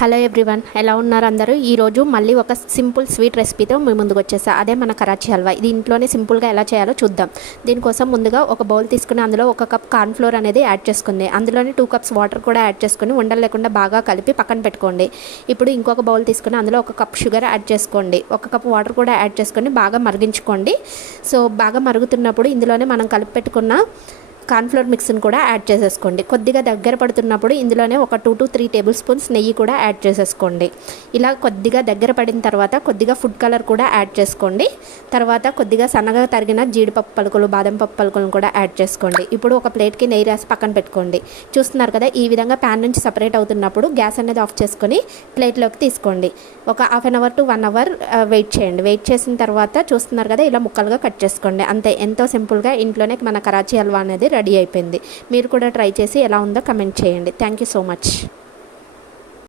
Hello everyone, ఎలా ఉన్నారు అందరూ? ఈరోజు మళ్ళీ ఒక సింపుల్ స్వీట్ రెసిపీతో మీ ముందుకు వచ్చేసా. అదే మన కరాచీ హల్వా. ఇది ఇంట్లోనే సింపుల్గా ఎలా చేయాలో చూద్దాం. దీనికోసం ముందుగా ఒక బౌల్ తీసుకుని అందులో 1 కప్ కార్న్ ఫ్లోర్ అనేది యాడ్ చేసుకోండి. అందులోనే 2 కప్స్ వాటర్ కూడా యాడ్ చేసుకొని ఉండలు లేకుండా బాగా కలిపి పక్కన పెట్టుకోండి. ఇప్పుడు ఇంకొక బౌల్ తీసుకుని అందులో 1 కప్ షుగర్ యాడ్ చేసుకోండి. 1 కప్ వాటర్ కూడా యాడ్ చేసుకొని బాగా మరిగించుకోండి. సో బాగా మరుగుతున్నప్పుడు ఇందులోనే మనం కలిపి పెట్టుకున్న కార్న్ఫ్లోర్ మిక్స్ని కూడా యాడ్ చేసేసుకోండి. కొద్దిగా దగ్గర పడుతున్నప్పుడు ఇందులోనే ఒక 2 to 3 టేబుల్ స్పూన్స్ నెయ్యి కూడా యాడ్ చేసేసుకోండి. ఇలా కొద్దిగా దగ్గర పడిన తర్వాత కొద్దిగా ఫుడ్ కలర్ కూడా యాడ్ చేసుకోండి. తర్వాత కొద్దిగా సన్నగా తరిగిన జీడిపప్పు పలుకులు, బాదం పప్పు పలుకులను కూడా యాడ్ చేసుకోండి. ఇప్పుడు ఒక ప్లేట్కి నెయ్యి రాసి పక్కన పెట్టుకోండి. చూస్తున్నారు కదా, ఈ విధంగా ప్యాన్ నుంచి సపరేట్ అవుతున్నప్పుడు గ్యాస్ అనేది ఆఫ్ చేసుకొని ప్లేట్లోకి తీసుకోండి. ఒక half an hour to 1 hour wait చేయండి. వెయిట్ చేసిన తర్వాత చూస్తున్నారు కదా, ఇలా ముక్కలుగా కట్ చేసుకోండి. అంతే, ఎంతో సింపుల్గా ఇంట్లోనే మన కరాచీ హల్వా అనేది రెడీ అయిపోయింది. మీరు కూడా ట్రై చేసి ఎలా ఉందో కమెంట్ చేయండి. Thank you so much.